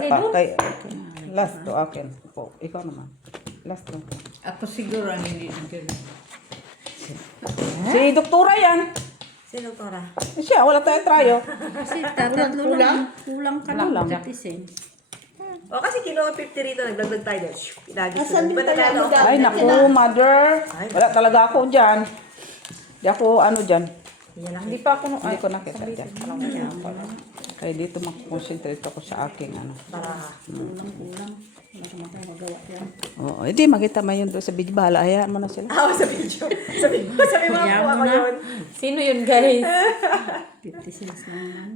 Isa pa. doon? Kay, last to akin. Po, ikaw naman. Last to. Ako siguro ang hindi nagkaroon. Si doktora yan. Si Doktora. Siya, wala tayo tryo. Kasi tatlo lang. Kulang ka Kulang. lang. 50 cents. O kasi kinuha 50 rito, nagdagdag tayo doon. Pinagis ko. Asan Di ba din pala nanalo mo ako? daw? Ay, naku, mother. Wala talaga ako dyan. Di ako, ano dyan. Hindi pa ako Hindi ko nakita dyan. Kaya dito mag-concentrate ako sa aking ano. para Kulang. Wala naman tayo magawa yan. Oo, hindi makita mo yun doon sa video. Bahala, hayaan mo na sila. sa video. Sabi mo Yaman ako na. yun. Sino yun, guys? 50 cents lang yan.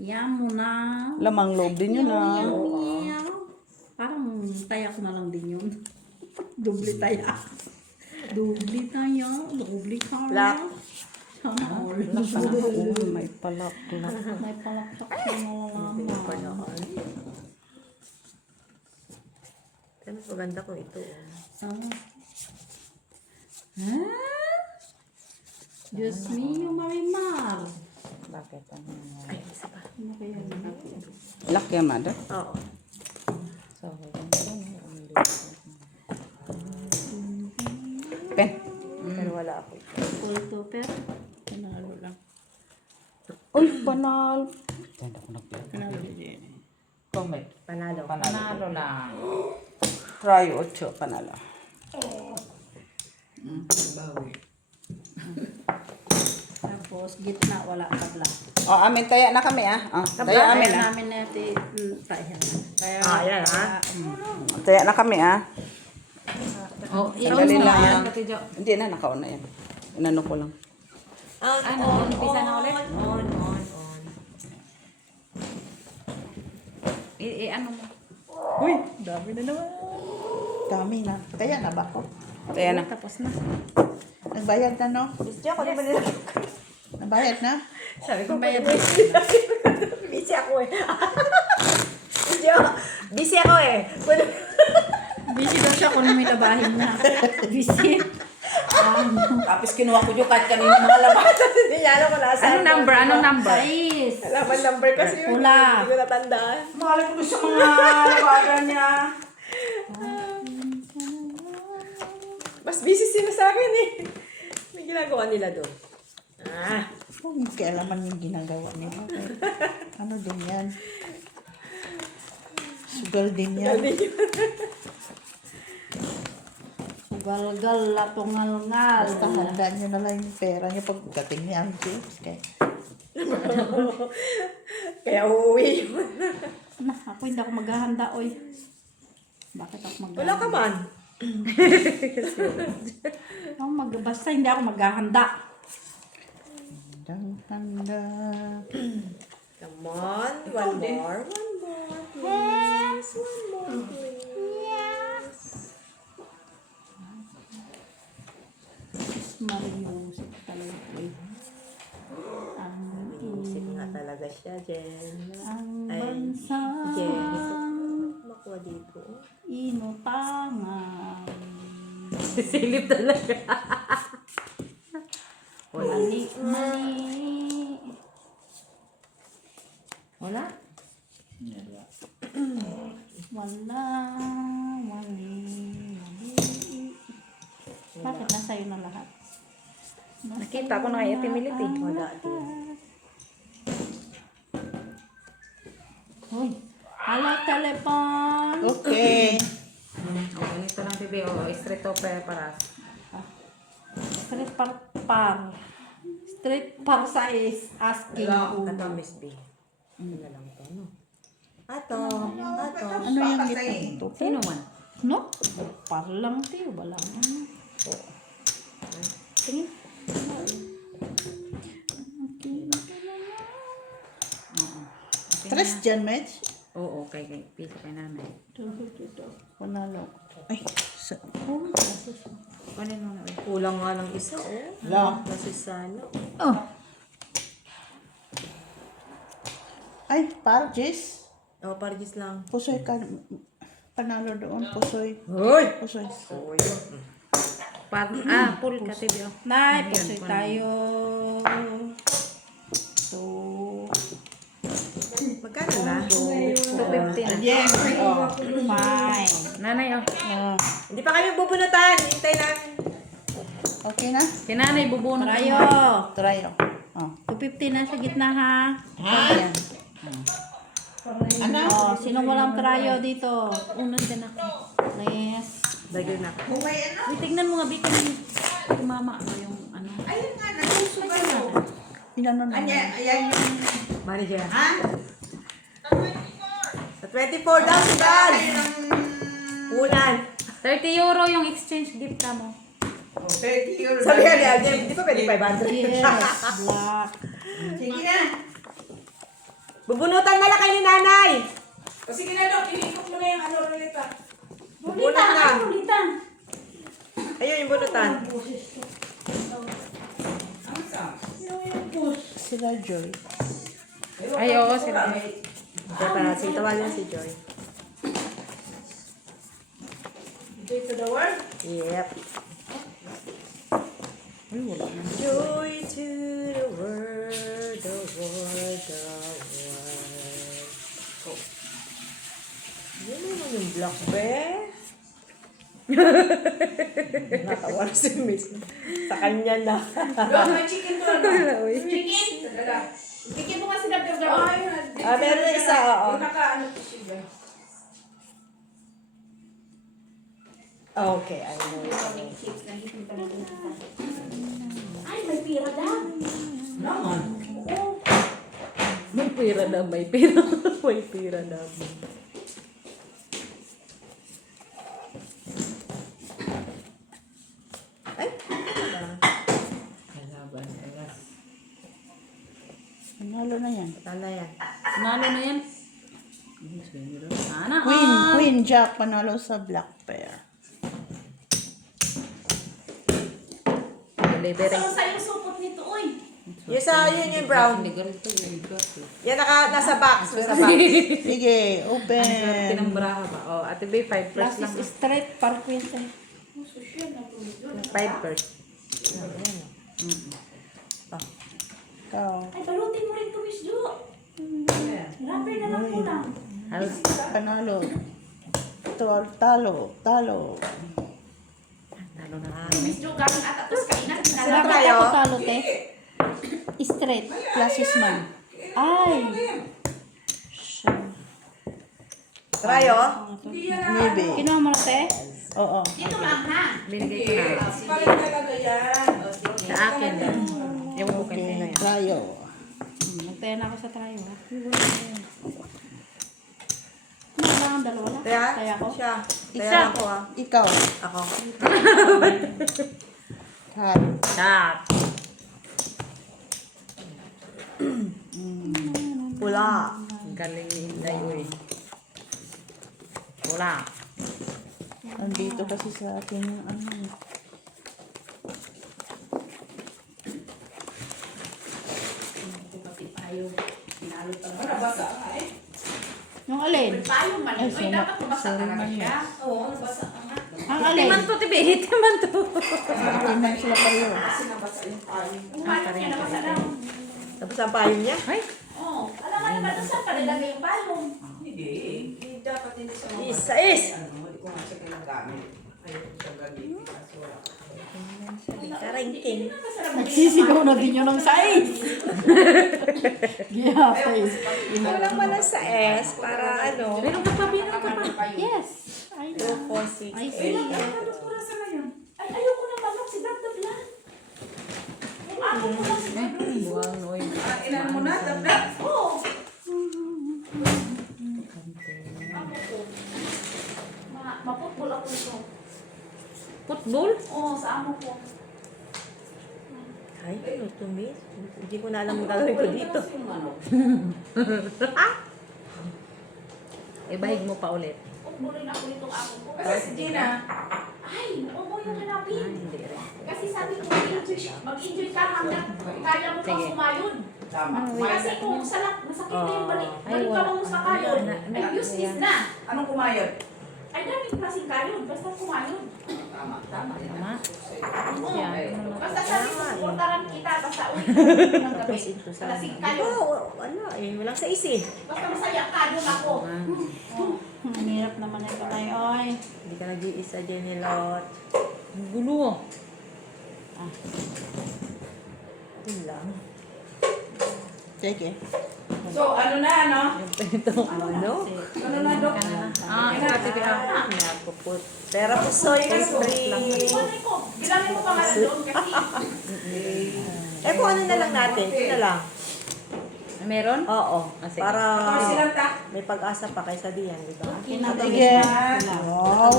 Yan mo na. Lamang loob din yun ah. Parang taya ko na lang din yun. Dubli taya. Dubli taya. Dubli taya. Black. Sana all. Oo, may palak. May palaksak sa mga laman. Pero mas maganda kung ito. Ha? Diyos mio, Marimar. Bakit? Ay, isa pa. Ano kaya yun? Lock yan, mother. Oo. Pen. Pero wala ako. Full topper. Panalo lang. Uy, panal. Diyan ako nag-vlog. Panalo din. Comment. Panalo. Panalo lang. Try 8, panalo. Bawi. Tapos gitna wala tabla. O, amin, taya na kami ah. Taya amin ah. namin natin tayo. Kaya Yan ha. Taya na kami ah. Oh, Sandali lang yan. Kati Jo. Hindi na, nakaon na yan. Inano ko lang. Ano, umpisa na ulit? On. Ano mo? Uy, dami na naman. Dami na. Kaya na ba ako? Taya na. tapos na. Nagbayad na, no? Gusto ako di ba nila? Nagbayad na? Sabi ko, Bayad. busy ako eh. Busy ako eh. Busy daw siya kung may labahin na. Busy. Tapos kinuha ko yung kahit kanina mga labas. Ninyalo ko nasa. Anong number? Anong number? Guys. Alaman number kasi yun. Pula. Hindi ko natandaan. Mahal ko doon sa mga labagan niya. Mas busy sila sa akin eh. May ginagawa nila doon. Huwag kialaman yung ginagawa niya. Ano din yan? Sugal din yan. Ugal-gal, latungal-ngal. Basta handaan niyo na lang yung pera niyo pagdating ni Auntie. Okay. Kaya uuwi yun. Na, ako hindi ako maghahanda, oy. Bakit ako maghahanda? Wala ka man. Basta hindi ako maghahanda. Tanda. Come on. One more. Please. One more, please. Mariusip talaga, oy. Ang Music nga talaga siya, Jen. Ang Ay, bansa Jen. Makuha dito. inutangan. Silip talaga. Mali, mali. Wala? Wala, mali, mali. Bakit nasa iyo na lahat? Nakita ko na kayo timilit eh. Wala din. Hoy, hello, telepon. Okay. Oh, ganito lang, bebe. Oh, straight to preparas. Street par. Street par sa is asking Ato, kung Miss B. Ano na lang ito, no? Ato. Ano yung gitna? Sino man? no? Par lang tiyo, wala ano. Tingin. Stress dyan, Medj. Oo, okay. Piso kay nanay. Panalo. Ay, Kunin mo na. ulit. Kulang nga ng isa, oh. Wala. Kasi sana. Oh, Ay, Parjis. Oh, pargis lang. Pusoy ka. Panalo doon. Pusoy. Hoy! Pusoy. Full ka, TV. Oh. nay, pusoy tayo. So, Magkano na? 250 na. Yes. Oh, fine. Nanay, oh. Oh, Hindi pa kami bubunutan. Hintay namin. okay na? Si nanay, bubunot. Trayo. Try oh. Oh. 250 na sa gitna ha. Ayan. Oh, sino walang trayo dito? Unan din ako. Yes. Lagyan na. Uy, tignan mo nga, Bika, yung mama ano yung ano. Ayun nga, nagsusugal ko. Inano na. Ayan yung... Manager. Ha? Sa 24 daw si Dad. Ulan. 30 euro yung exchange gift ka mo. 30 euros. Sabi ka niya, hindi pa pwede 500. Yes, black. Sige na. Bubunutan na lang kayo ni nanay. O sige na, Dok. Iikot mo na yung ano, Rolita. Bubunot na. Ulitan. Ayun yung bunutan. Sila Joy. Ay, oo, sila. Sige, tawagin si Joy. Joy to the world? Yep. Joy to the world, the world, the world. Oh. Yun naman yung black bear. Natawa na si Miss. Sa kanya na. Dok, may chicken to na. Chicken? Chicken mo kasi na, Dok. Meron na isa, oo. Yung naka-ano to siya. Okay, I know. Ay, may pira daw. Naman. May pira na, may pira. May pira na. Ay, Panalo na yan. tala yan. Nalo na yan. Sana Queen Jack panalo sa black pair. Delivery. Sa'yo supot nito, oy. Yung sa, yun yung brown. Yan, nasa box. Nasa box. Sige, Swerte open. ng braha ba? Oh, Ate Bay, 5 Plus first lang. is straight par kwenta. 5 first. Ikaw. Ay, balutin mo rin to, Miss Jo. Rapper na lang po lang. Panalo. Talo. Talo na kami. Miss Jo, gamit ata to sa kainan. Sino Bakit tayo? ako talo, te? Straight. Plus is man. Ay. Siya. Try, oh. Maybe. Kinuha mo na, te? Oo. Binigay ko na. Sa akin. Ewan ko kay sino yan. Tayo. Magtaya na ako sa trayo, ha? Kailangan dalawa lang. Kaya? Kaya ako. Siya. Kaya Isa. ako, ah. Ikaw. Ako. Hat. Shot. Pula. Galing ni Inday, uy. Wala. Andito kasi sa atin yung ano. Yung alin? Ay, sorry man yan. Ang alin? Timan to, tibi. Timan to. Tingnan sila kayo. Tapos ang payo niya. Ay, Alam mo naman doon saan palilagay yung palong. Isa is. Karangking. Nagsisigaw na din yun ng size. Giyapay. Walang malas sa S para ano. meron ka pa, meron ka pa. Yes. I 2, 4, 6, I 8. see. Ay, ayoko na manok si Dr. Blan. Yung ako ko lang si Dr. Buwang, uy. Ilan mo na, Dap? Oo. Maputbol ako ito. Football? Oo, sa amo ko. Ay, ano to, miss? Hindi ko na alam ang gagawin ko dito. Ibahig mo pa ulit. Putbulin ako nitong ako ko. Kasi si Gina. Ay, oo yung hanapin. Hindi rin. Kasi sabi ko, mag-enjoy ka hanggang kaya mo pang Sige. kumayod. Tama. Kasi kung masakit na yung balik, Ay, balik ka wala. mo sa kayod. Wala. Ay, useless na. Anong kumayod? Ay, daming klaseng kayod. Basta kumayod. Tama. Tama. Oo. Yan. Basta sabi ko, supportaran kita. Basta uwi ka ng gabi. Lasing kayod. Oo, wala eh. Walang sa isi. Basta masaya ka, doon ako. Hirap naman ito na oy. Hindi ka nag-iisa, Jenny Lot. Ang gulo. Yun lang. Sige. So, ano na, ano? Ano? Ano na, Dok? Ito Ate Bea. Napuput. Pero po soy free. Bilangin mo pangalan doon kasi. Eh kung ano na lang natin, yun na lang. Meron? Oo. sige. Para Tapos silang ta. may pag-asa pa kaysa diyan, di ba? Sige. Wow.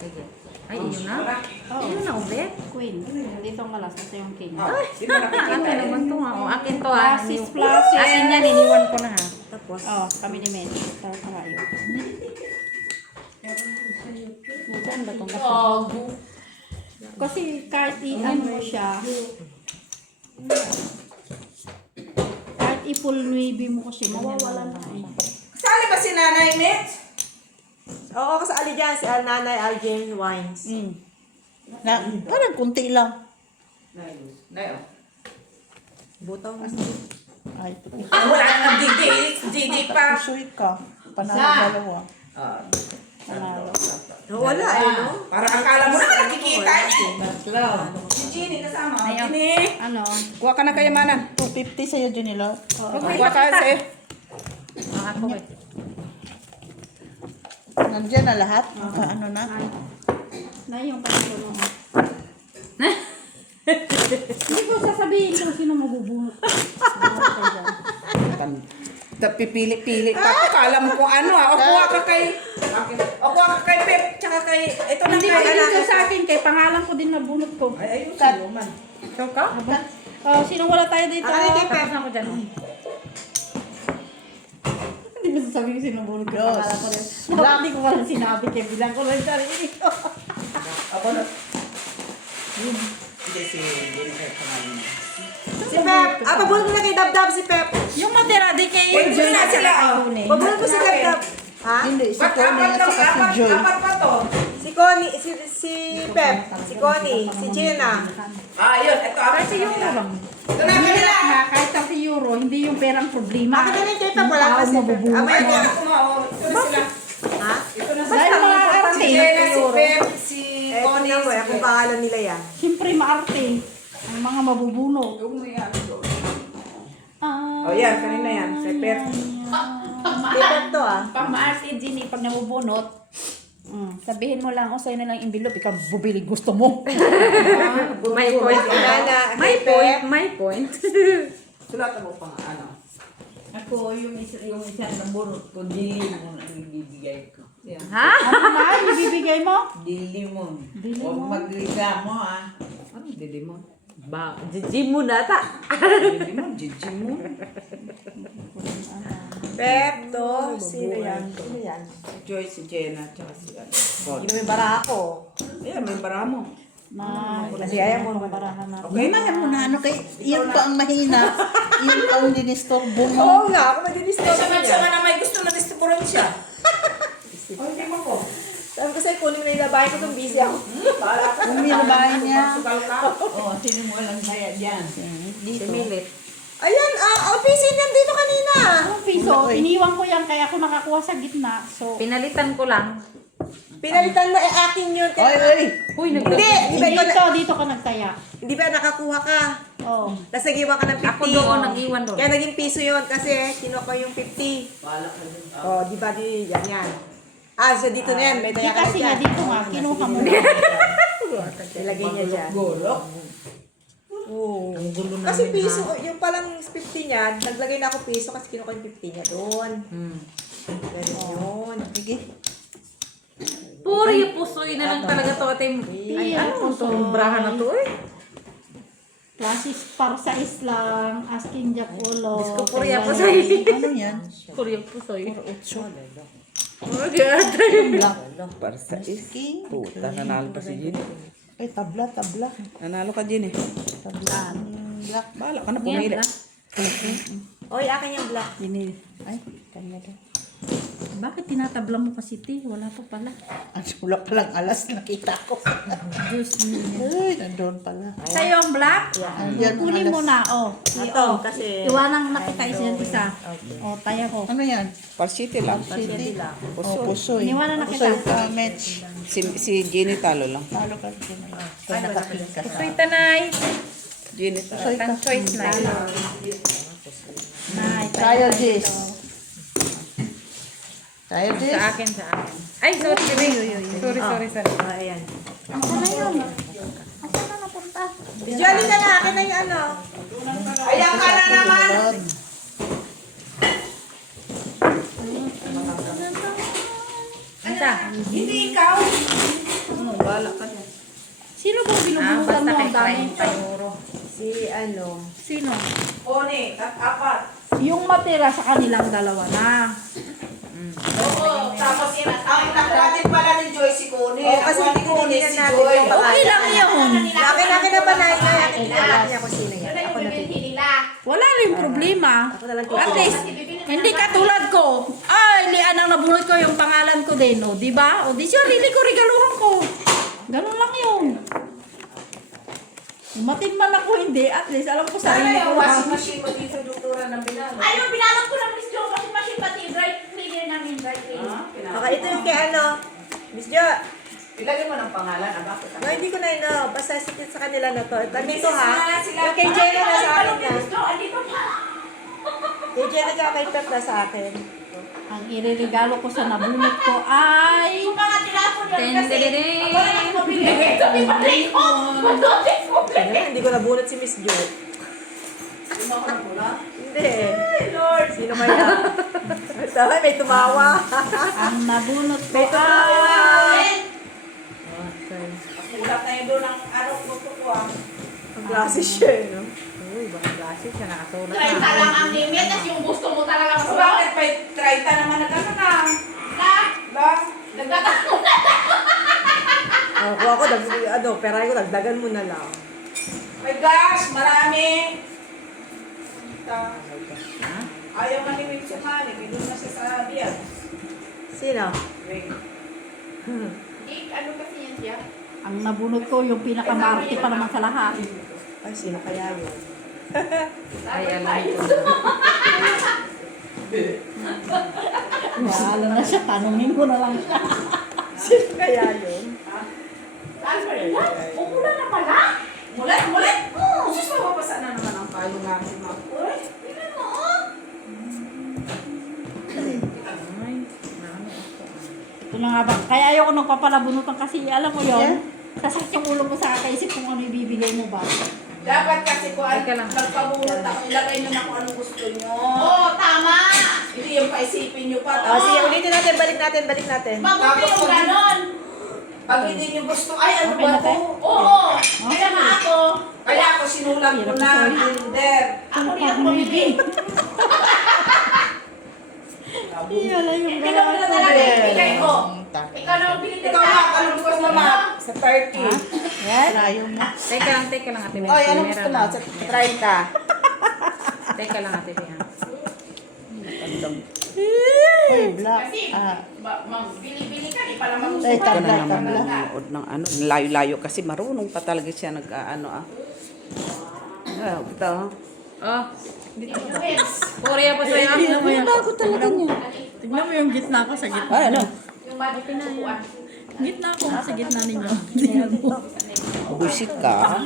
Sige. Ay, yun na? Yun na ulit? Queen. Dito ang alas kasi yung king. Di mo nakikita Akin eh. naman to ha. O, akin to ha. Plasis, plasis. Akin yan, iniwan ko na ha. Tapos, Oh, kami ni Men. Tara tayo. Saan ba itong Kasi kahit i-ano mo siya, kahit i-full nuibi mo kasi, mawawala na eh. Sali ba si Nanay, Mitch? oo, kasali dyan si Nanay Al James Wines. Na, parang kunti lang. Nay, Butaw mo. Ay, wala nang Didi pa. pusoy ka. Panalo dalawa. Panalo. Wala eh, no? Para akala mo na nakikita eh. Si Ginny kasama. Ginny. Ano? Kuha ka na kayamanan. 250 sa'yo, Junilo. Kuha ka sa'yo. Ako eh. Nandiyan na lahat. Ano na? Na yung panalo mo. Hindi ko sasabihin kung sino mabubunot. Pipili-pili pa. Akala mo kung ano ah. O kuha ka kay Pep. Tsaka kay... Ito na Hindi kay... ko dito sa akin, kay pangalan ko din nabunot ko. Ay, ayun sa'yo man. Ikaw ka? Oh, sinong wala tayo dito? Ano kay Pep? Tapos ako dyan. Hindi ko sasabihin sino bunot ko. Pangalan ko rin. Hindi ko walang sinabi kay bilang ko lang sarili ko. Ako na. Si Pep! Pabulot mo na kay Dabdab si Pep! Yung matira di kay Joy na sila. Pabulot mo si Dabdab! Ha? Hindi, si Ba't Connie apat at lang? saka si Joy. Apat pa to. Si Connie, si Pep, si Connie, si Gina. Ah, yun. Ito apat Kasi yung lang. Ito na kanila. Kahit 30 euro, hindi yung perang problema. Ako na lang kay Pep, wala ka si Pep. Ito Amay na ko. kumao. Ito na sila. Ha? Ito na Dahil sila. mga arte. Si Jenna, si Pep, si Eh, Connie, tingnan mo, si kung pangalan nila yan. Siyempre maarte. Ang mga mabubuno. Yung may ano doon. Ah, Oh, yan. Kanina yan. Si Pep. Kay Pep to ah. Pag maarte, Ginny, pag nabubunot, sabihin mo lang, o sa'yo na lang envelope, ikaw bubili gusto mo. May point ka na. May point, may point. Sulatan mo pang ano. Ako, yung isang nabunot ko, dili mo na ibibigay ko. Yan. Ha? ano na ibibigay mo? Dili mo. Dili Huwag mo. magreklamo, ah. Ano, dili mo? Ba, jijim mo na ta. Hindi mo, jijim mo. Pep to. Sino yan? Sino yan? Si Joy, si Jenna, tsaka si ano. Hindi may bara ako. Ayan, may bara mo. Na, Kasi ayaw mo naman. barahan natin. Okay, mahan mo na ano kay yun pa ang mahina. Yun pa ang dinistorbo mo. Oo nga, ako mag-disturb Siya niya. na may gusto na distupuran siya. Oh, hindi mo ko. Sabi ko sa'yo, kunin mo na yung labahin ko itong busy ako. Kung nilabahin niya. Sugal ka. Oh, sino mo lang kaya dyan? Si Milit. Ayan, busy niyan dito kanina. Ang piso, iniwan ko yan kaya ako nakakuha sa gitna. So, Pinalitan ko lang. Pinalitan mo, akin yun. Oy, oy. Uy, Hindi, dito ka nagtaya. Hindi ba nakakuha ka? Oh. Tapos nag-iwan ka ng 50. Ako doon, nag-iwan doon. Kaya naging piso yun kasi kinuha ko yung 50. Oh, di ba di yan. So dito na yan, may Di taya ka na kasi nga dyan. dito nga, kinuha mo. Nilagay niya dyan. Gulok. Oo. Kasi piso, yung palang 50 niya, naglagay na ako piso kasi kinuha ko yung 50 niya doon. Ganun yun. Sige. Puri pusoy na lang talaga to, ate. Ay, ano itong braha na to eh? Klasis para sa islang, asking Jack Ulo. Diyos ko, puri po sa iyo. Ano yan? Puri pusoy. Para sa King. puta, nanalo pa si Jenny. Ay, tabla, tabla. Nanalo ka, Jenny. Tabla. Black. Bahala ka na, pumili. Oy, akin yung black. Ini. Ay, kanya daw. Bakit tinatabla mo kasi, te? Wala pa pala. Ang wala palang alas nakita ko. Diyos mo. Ay, nandun pala. Sa'yo ang black? Andyan ang Kunin mo alas. na, oh. Ito, kasi... Iwanang nakita isa. Oh, taya ko. Ano yan? Parsity lang. Hindi lang. Oh, pusoy. Iniwanan na Pusoy kita. ka, Mitch. Si Jenny talo lang. Talo ka din. Kaya nakapin ka sa... Soy tanay. Jenny talo. Pusoy ka. Tan choice na. Nay, Tayo, Jis. Tayo, Jis. Sa akin. Ay, sorry. Ayan. Asan na yun? Asan na napunta? Visualin ka na, akin na yung ano. Ayan ka na naman. Anta. Hindi ikaw. Sino bang binubunutan mo ang dami? Si ano. Sino? Pone, apat. Yung matira sa kanilang dalawa na. Oo, tapos ang nakuha pala ni Joy si Cone. Oo, kasi hindi ko si Joy. Okay lang yun. Akin na ba na akin na niya kung sino yan. Ako na Wala rin problema. Ako na lang At least, hindi katulad ko. Ay, lian ang nabunot ko yung pangalan ko din, o, di ba? O, di sarili ko, regaluhan ko. Ganun lang yun. Matid man ako hindi, at least alam ko sarili ko lang. machine mo dito dutura ng binalo. Ay, yung binalot ko ng Miss Jo, kasi machine pati dry cleaner namin, dry cleaner. Okay, ito yung kay ano. Miss Jo. Ilagay mo ng pangalan, bakit? No, hindi ko na ino. Basta sa kanila na to. Nandito ha. Yung kay Jenna na sa akin na. Miss Jo, andito pa. Kay Jenna at kay Pep na sa akin. Ang ireregalo ko sa nabunot ko ay... Yung mga tinapon yan kasi. Wala nang mabili. Kami patay ko. Madotin ko. Ano, hindi ko nabunot si Miss Jo. Hindi. Lord. Sino kaya? Tama, may tumawa. Ang nabunot ko May tumawa. ay... Ulap na yun doon ang gusto ko ah. Ang glasses siya, no? Uy, baka glasses siya. Nakasulat Try na lang ang limit, tapos yung gusto mo talaga mas So, bakit pa 30 naman na gano'n na? Lang? Nagtatakot na. Ako, peray ko, dagdagan mo na lang. My gosh, marami. Ayaw man ni Mitch Sumani, doon na siya sa biyan. Sino? Wait. Ano kasi yan siya? Ang nabunot ko yung pinakamarte pa naman sa lahat. Ay, sino kaya yun? Ay, alam ko. Wala na siya, tanungin ko na lang siya. Sino kaya yun? Albert, umulan na pala. Mulat? Oo. Sus, mapapasa na naman ang palo namin. Uy, Tingnan mo, oh. Ito na nga ba? Kaya ayoko nagpapalabunutan kasi alam mo yon. Sasakit yung ulo mo sa kakaisip kung ano ibibigay mo ba. dapat kasi kung nagpabulot ako, ilagay nyo na kung anong gusto nyo. Oo, tama. Hindi yung paisipin nyo pa. Oh, sige, ulitin natin, balik natin. Mabuti yung ganon. Pag hindi nyo gusto, ay ano Okay ba na ito? tayo? Oo. Kaya nga ako. Kaya ako sinulat ko na, Tinder. Ako di ako mamili. Iyan lang yung Hindi ka pala talaga ibigay ko. Ikaw na magbili Ikaw nga, anong gusto mo ma? Sa 30. Yan. Layo mo. Teka lang ate. Oy, anong gusto mo? Sa 30. Teka lang ate. Ay, black. Kasi, bili-bili ka, di pala Ay, magustuhan. Ito tabla, na naman tabla. nanonood ng ano. Layo-layo kasi marunong pa talaga siya nag-ano ah. Ito. Oh. Korea pa sa'yo. Tingnan mo yung bago talaga niya. Tingnan mo yung gitna ko sa gitna. Ay, ano? Yung body pinasuan. Gitna ko sa gitna ninyo. Tingnan mo. Busit ka.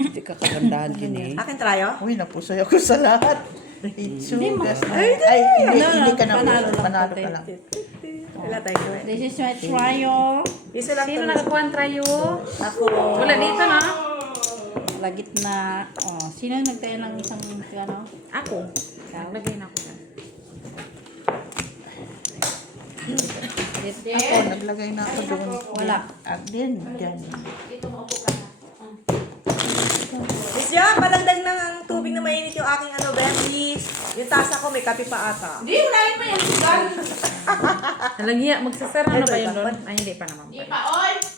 Hindi ka kagandahan din eh. Akin tayo? Uy, napusoy ako sa lahat. Itsugas na. Ay, hindi ka na. Panalo ka lang. Wala tayo. This is my trio. Piso lang Sino to. nakakuha ang trayo? Ako. Wala dito na. Sa gitna. Oh, sino nagtayo ng isang ano? Ako. Lagay na ako dyan. Ako, naglagay na ako doon. Wala. Din, dyan. Dito maupo ka na. Miss Jo, palagdag ng tubig na mainit yung aking ano, Ben, please. Yung tasa ko, may kape pa ata. Hindi, unahin mo yan. Sugal. Nalagyan, magsasara na ba yun doon? Ay, hindi pa naman.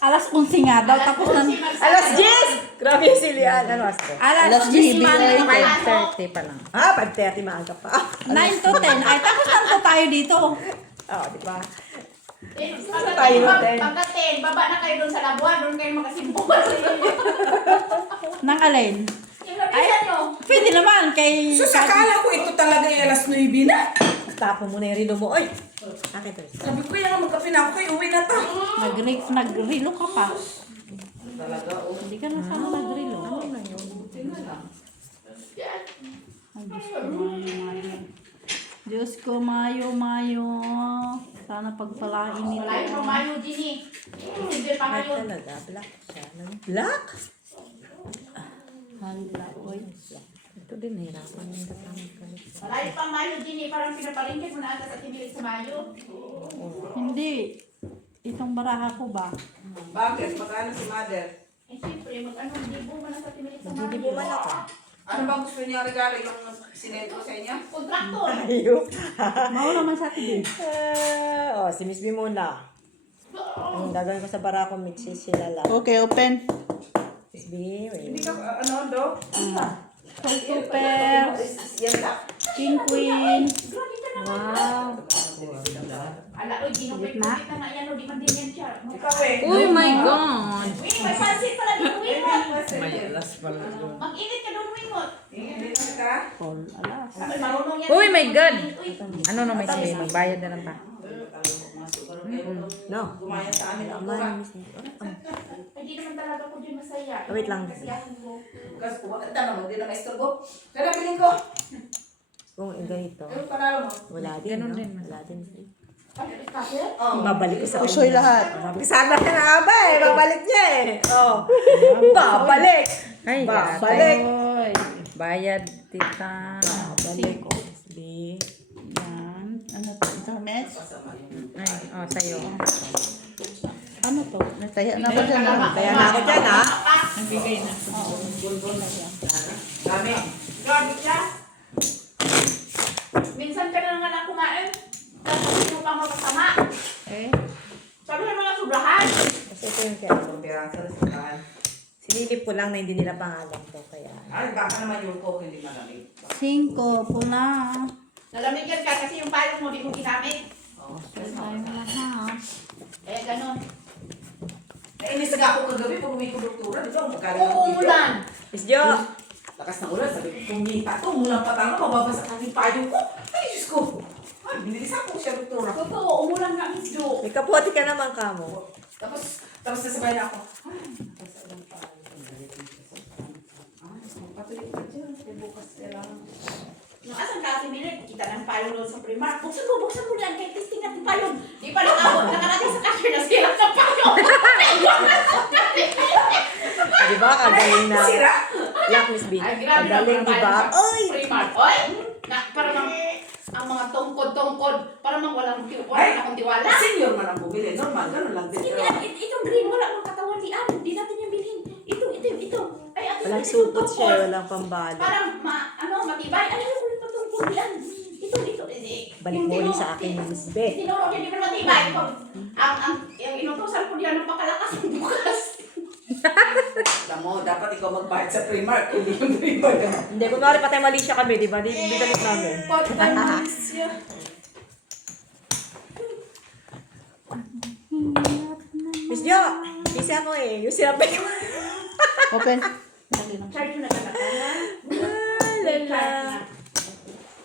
Alas 11 nga daw, tapos nan... Alas 10! Grabe si Lian. Ano oras ko? Alas 10 5:30 pa lang. 5:30 maaga pa. 9 to 10. Ay, tapos lang to tayo dito. Oo, di ba? Pagka-10, baba na kayo doon sa Labuan, doon kayo makasimpuan. Nang alin? Yung labisan nyo. Pwede naman kay... So, sakala ko ito talaga yung alas 9 na. Tapo mo na yung rino mo. Oy! Akin to. Sabi ko yung magkape na ako kayo, uwi na to. Nagrilo ka pa. Hindi ka na sana nagrilo. Ano na yun? Ay, Diyos ko, Mayo. Sana pagpalain nito. Wala yung Mayo, Ginny. Hindi pa Ay, ngayon. talaga. Black siya. Black? Hala, oy. Ito din, nahirapan yung kasama ko. Wala yung pang Mayo, Ginny. Parang pinapalingkit mo na ata sa timilig sa Mayo. Hindi. Itong baraha ko ba? Bakit? Magkano si mother? Eh, siyempre, mag-ano, libo mo na sa timilig sa Mayo. Hindi mo man ako. Ano ba gusto niya regalo yung sinento sa inyo? Kontraktor. Ayun. Mao naman sa atin. Si Miss B muna. Ang gagawin ko sa barako, Mitzi, sila lang. Okay, open. Miss B, Hindi wait. ka, ano, do? Super. Yan lang. King Queen. Wow. Ala, oy, ginupit-kupit na nga yan, o, di man din yan siya. Ikaw eh. Oh my God. Wing, may pansit pala dito, Wingmot. Mayalas pala doon. Mag-init ka doon, Wingmot. Hindi na ka? Paul, alas. Ay, marunong yan. Uy, my God. Uy, Ano na may say? Magbayad na lang pa. No. Kumayan sa amin ang Aman, Miss B. hindi naman talaga ko dyan masaya. Wait lang. Kasi ako ko. Kasi kumaganda naman, hindi na maisturbo. Kaya piling ko. Kung ganito, Ano panalo mo? wala din, no? Wala din. Ano, kasi? Babalik ko sa Pusoy lahat. Sabi na nga ba eh, babalik niya eh. Oh. Babalik. Ay, Babalik. Oy. Bayad, tita. Babalik. Miss B. Yan. Ano to? Ito, Mes? Ay, sa'yo. Ano to? Nataya na ako dyan, ha? Kaya na ako dyan, ha? Nagbigay na. Dami. Grabe siya. Minsan ka na nga lang kumain. Tapos hindi mo pa mapasama. Eh? Sabi ng mga sobrahan. Kasi ito yung kaya. Pambirasa na sa kaan. Sinilip ko lang na hindi nila pangalan ko, kaya. Ay, baka naman yung coke hindi malamig. 5, pula. Nalamig yan ka kasi yung payong mo di mo ginamit. Tayo lahat. Eh, ganun. Nainis na ako kagabi pag uwi ko doktora. Di ba? Magkala Oo, umulan. Miss Jo! Lakas ng ulan. Sabi ko, kumita to. Mulang patang ko. Mababasa ka yung payong ko. Ay, Diyos ko. Ay, binilis ako siya doktora. Totoo, umulan nga, Miss Jo. May kapote ka naman kamo. Tapos nasabay na ako. Ay, nasa lang pa. Patuloy ka dyan. Kaya bukas kailangan. Nung asan ka, Milet, kita ng payong doon sa Primark. Buksan mo yan. Kaya testing natin payong. Di pa nakabot. Nakalagay sa cashier na sila ng payong. Di ba? Kagaling na. Sira. Lock, Miss B. Ay, grabe na Kagaling, di ba? Oy! Primark. Oy! Parang ang mga tungkod-tungkod. Parang walang akong tiwala. Senior man ang bumili. Normal. Ganun lang din. Sige, itong green, wala mong katawan lian. Hindi natin yung bilhin. Ito. Ay, ate, Walang ito, supot tungkod. siya, walang pambalo. Parang, matibay. Ano yung kulit patungkod lian? Ito. Balik mo ulit sa akin, Miss B. Tinuro niya, di ba matibay? Yung inutusan ko diyan ng pakalakas ng bukas. Alam mo, dapat ikaw magbayad sa Primark. Hindi yung Primark. Hindi, kunwari patay mali siya kami, di ba? Di balik namin. Patay Malaysia. Miss Jo! Kasi ako eh. Yung sinabi ko. Open. Charge mo na talaga. Lala.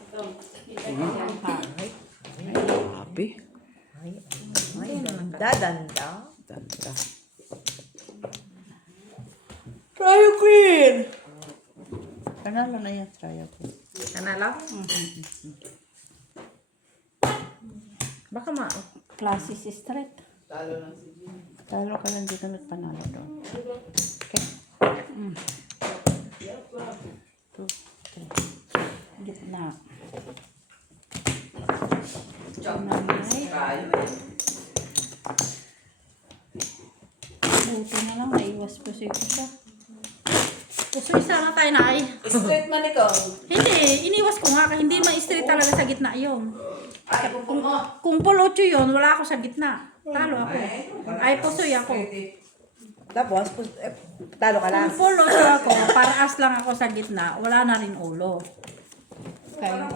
Ito. Grabe. Ay, danda. Danda. Cryo Queen! Panalo na yan, try ako. Kanala? Baka Classes straight. Talo ka lang dito nagpanalo doon. Okay. 2, 3. Gitna. Kayo eh. Buti na lang, naiwas po siya. pusoy sana tayo na ay. Straight man ikaw. Hindi, iniwas ko nga. Hindi ma-straight talaga sa gitna yun. Ay, kung mo. Kung polocho yun, wala ako sa gitna. Talo ako. Ay, pusoy ako. Tapos, talo ka lang. Kung full ulo ako, paraas lang ako sa gitna, wala na rin ulo. Kaya,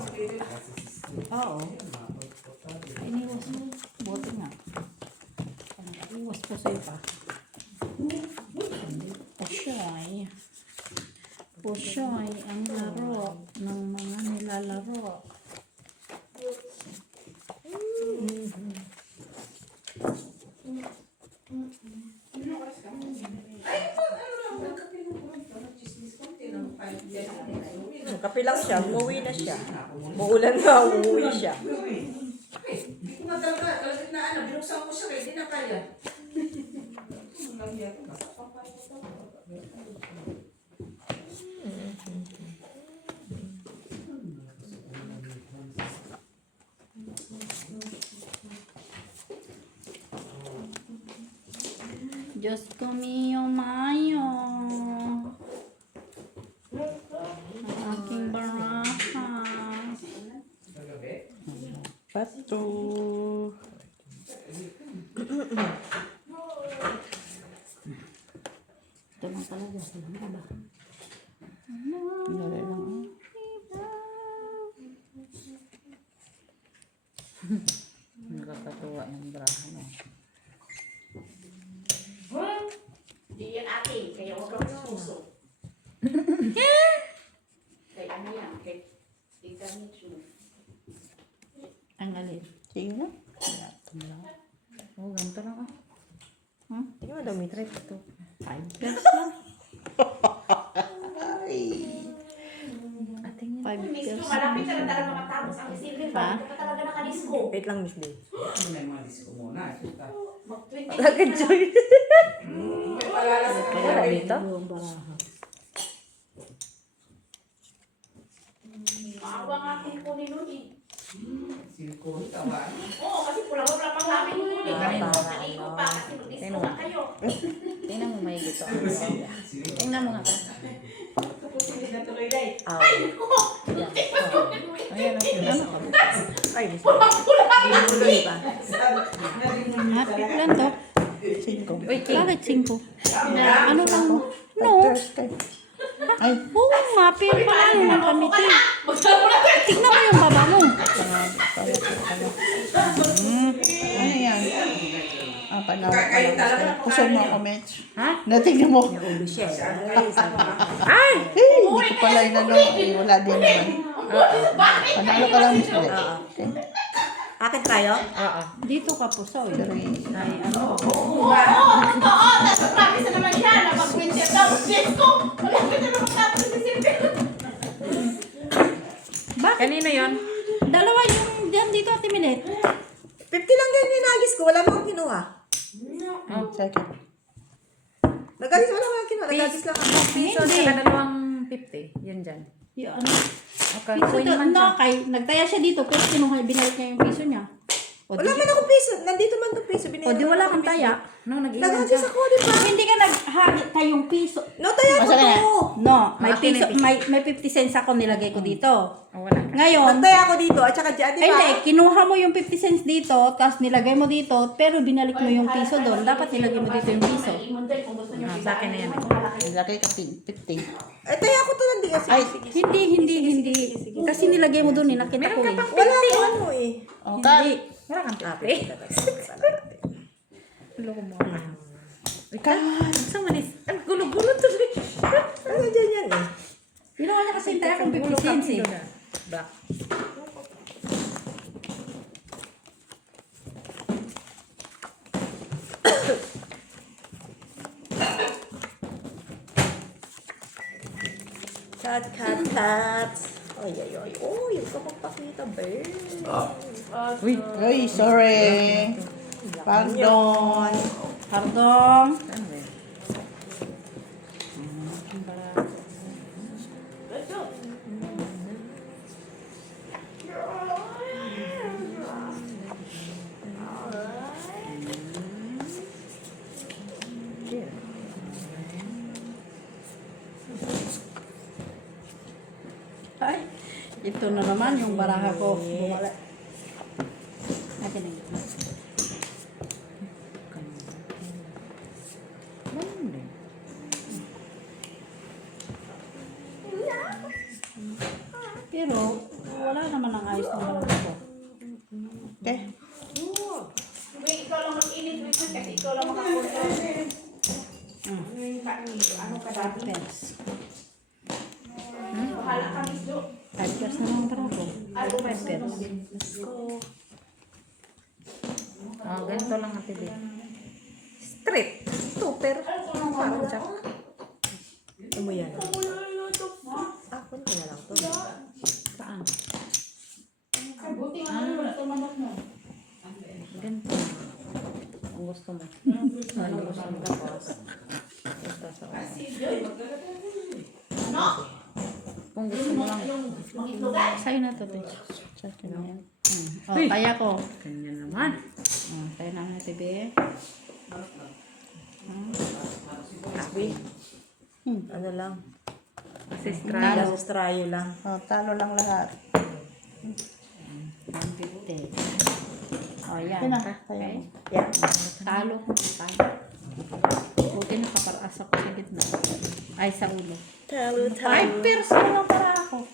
oo. Iniwas mo. Buti nga. Iwas po sa'yo pa. Pusyoy. Pusyoy ang laro ng mga nilalaro. Kape lang siya, umuwi na siya. Muulan na, umuwi siya. Hindi ko madalaga. Kalagitnaan na. Binuksan ko siya kaya hindi na kaya. Diyos ko mio mayo. Ang aking baraha. Pato. Ito lang talaga. Sige ba? Wala lang. Nakakatuwa yung baraha mo. Hindi yan ating, kaya huwag kang puso. Kaya ano yan, kay Tita Michu. Ang alin? Sino? Oh, ganito lang ah. Tingnan mo daw, may trip ito. 5 pesos lang. Ating 5 Miss pesos. ko, malapit na lang talaga matapos ang Silver. Ha? Bakit ka pa talaga nakadisco? Wait lang, Miss Day. Ano na yung mga disco muna? Mag-20. May palala sa kanila. dito? Yung baraha. Maawa nga aking kunin nun eh. Silikon, tawa. Oo, kasi pula-pula pang namin nun eh. Kanino pa kasi mag-disco na kayo. Tingnan mo may gito. Tingnan mo nga to. Tuloy na tuloy na eh. Ay! Ayan o. Ano ka? Ay, Miss Day. Hindi ba? Happy plan to. 5. Bakit 5? Ano lang? No. Ay, Oo nga, pero paano na kamiti? Tignan mo yung baba mo. ano yan? Ah, panawag ka lang. Kusog mo ako, Mitch. Ha? Natignan mo. Ulo siya. Ay! Hindi ko pala inano. Eh, wala din naman. Panalo ka lang, Mitch. Okay. Akit tayo? Dito ka po sa Three. Oo, tapos promise na naman siya na mag-winter daw. Disco! Malapit na naman tapos si Silver. Bakit? Kanino yun? Dalawa yung dyan dito, Ate Milet. 50 lang din yung nagis ko. Wala mo akong kinuha. Second. Nagagis, wala mo akong kinuha. Nagagis lang ako. Piso, saka dalawang 50. Yan dyan. Yung ano? Okay, Piso kunin to, naman siya. no, kay, nagtaya siya dito, pero kinuha, binalik niya yung piso niya. O Wala di, man akong piso. Nandito man itong piso. o di wala kang taya. No, nag-iwan Nagagis siya. ako, di ba? Hindi ka naghagit tayong piso. No, taya ko Masa ka na? to. No, may Akin piso, na may 50 cents ako nilagay ko dito. Oh, wala ka. Ngayon, Nagtaya ko dito. At saka dyan, di ba? hindi, kinuha mo yung 50 cents dito, tapos nilagay mo dito, pero binalik mo yung piso doon. Dapat nilagay mo dito yung piso. Kung gusto niyo Sa akin na yan. Nilagay ka 50. Eh, taya ko to lang. Ay, Hindi. Kasi nilagay mo doon, nakita ko eh. Wala akong ano eh. Hindi. Wala kang Ah, 50. Loko mo. Ikaw, saan man is? Ang gulo-gulo to. Ano dyan yan eh? Kinuha niya kasi yung taya kong 50 cents eh. Back. Cat, cat, cats. Ay, ay, ay. Oh, yung ka magpakita, babe. Uy, ay, sorry. Pardon. Pardon. Saan ba yun? Ay, ito na naman yung baraha ko. Bumalik. Akin na yun. Ganun din. Okay. Wait, ikaw lang mag-init, wait, kasi ikaw lang makakontrol. Ano ka dati? Peppers. Bahala ka, Miss Jo. Peppers naman para ko. Ano ba Peppers. Let's go. Oh, ganito lang ang tibi. Straight. Super. Parang siya. Ito mo yan. Kunti na lang to. Saan? Ay, buti nga wala itong manok mo. Ganito. Ang gusto mo. Ano gusto mo? Tapos, ito sa Ano? Kung gusto mo lang. Yung itlogan? Sa'yo na to, te. Sa akin na yan. Oh, kaya ko. Kanya naman. Kaya na natin, be. Sabi. Ano lang. Assist Trial. Trial lang. Oh, talo lang lahat. 150. Oh, yan. Yan na. Okay. Yan. Talo. Talo. Buti nakaparaas ako sa gitna. Ay, sa ulo. Talo, 5 pesos lang para ako.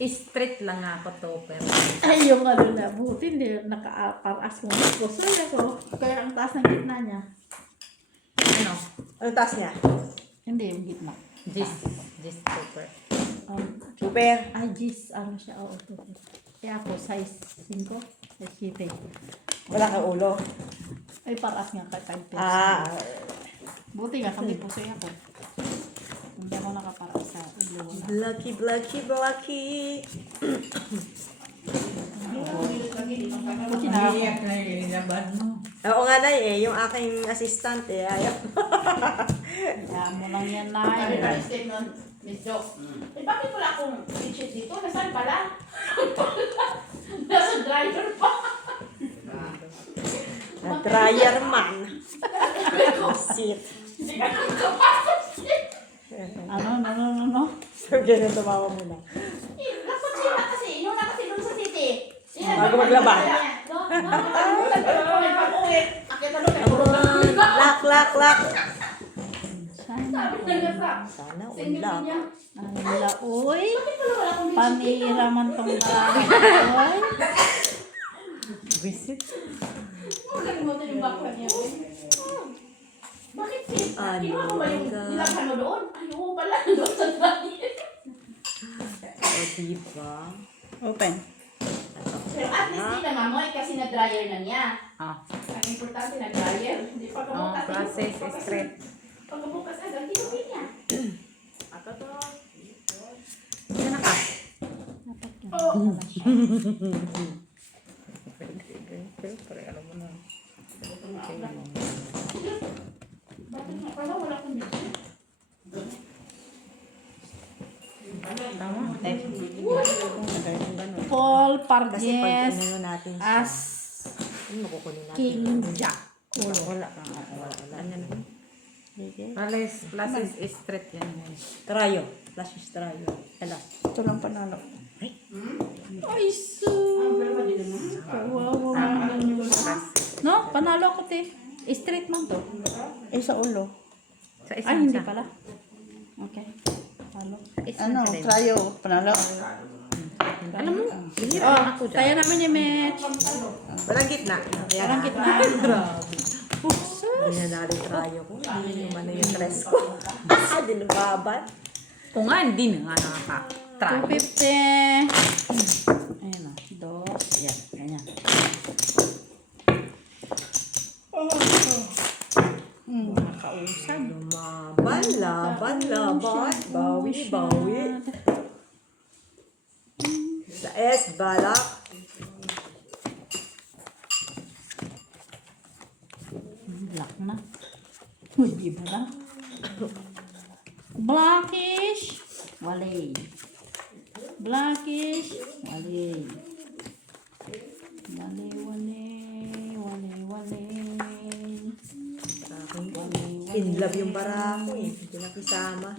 Straight lang ako to, pero Ay, yung ano na. Buti hindi nakaparaas mo. Gusto niya ko. Kaya ang taas ng gitna niya. ano? Ano taas niya? Hindi, yung gitna. Gist super. Super. Ay, jeez. Ano siya? Oo. Kaya ako, size 5. Size 7. Wala kang ulo. Ay, paraas nga kay 5 pesos. Ah. Buti nga kami pusoy ako. Hindi ako nakaparaas sa ulo. Lucky, lucky, lucky. Buti na ako. Iyak na ilinaban mo. Oo nga na yung aking assistant ayaw. Kaya mo lang yan na. Sabi ka ni Steve nun, Miss Jo. Eh, bakit wala akong bedsheet dito? Nasaan pala? Nasa dryer pa. Na dryer man. Sit. Hindi ka nakapasok. Ano? So, ganun tumawa muna. Lakot sila kasi. Yung na kasi doon sa city. Bago maglaba. Pag-uwi. Akit ano kay Puro. Lock, lock, lock. Sabi na nga sa. Sana Singit ulam. niya. Ala, uy. Bakit pala wala akong bedsheet dito? Panira man tong marami. Uy. Visit? Nakalimutan yung background niya. Bakit sis? Ano Kinuha mo ba yung ba? nilaghan mo doon? Ay, oo pala. Doon sa dryer. O, diba? Open. Pero at least di naman mo kasi na-dryer na niya. Ah. Ang importante na-dryer. Hindi Oh, pagkabukas. process straight. Pagkabukas agad, tinupin niya. Yan na ka. Oo. Pero alam mo na. Bakit nga pala wala akong bedsheet? Tama. Paul Kasi pag Parjes ano natin siya, as ano makukunin natin? King Jack. Wala ka. Wala. Ano na? Plus is straight yan. Trayo. Flash is trayo. Alas. Ito lang panalo. Ay, so. Kawawa naman yun. No, panalo ako, te. Straight man to. Eh, sa ulo. Sa Ay, isang hindi isa. pala. Okay. Panalo. Isang Ano? isa din. Tryo. Panalo. Alam mo, bihira Oh, lang ako dyan. kaya namin yung match. Walang gitna. Ayan. Parang gitna. Hindi na natin trayo ko. Hindi naman na yung stress ko. Hindi lumaban. Kung nga, hindi na nga nakaka-try. 250. Ayan o. 2. Yan. Ganyan. Nakausad. Lumaban, laban, laban. Bawi, bawi. Sa S, balak. Black na. Uy, di ba na? Blackish. Wale. Blackish. Wale. Wale, wale. Wale, wale. In love yung barako eh. Hindi na kisama.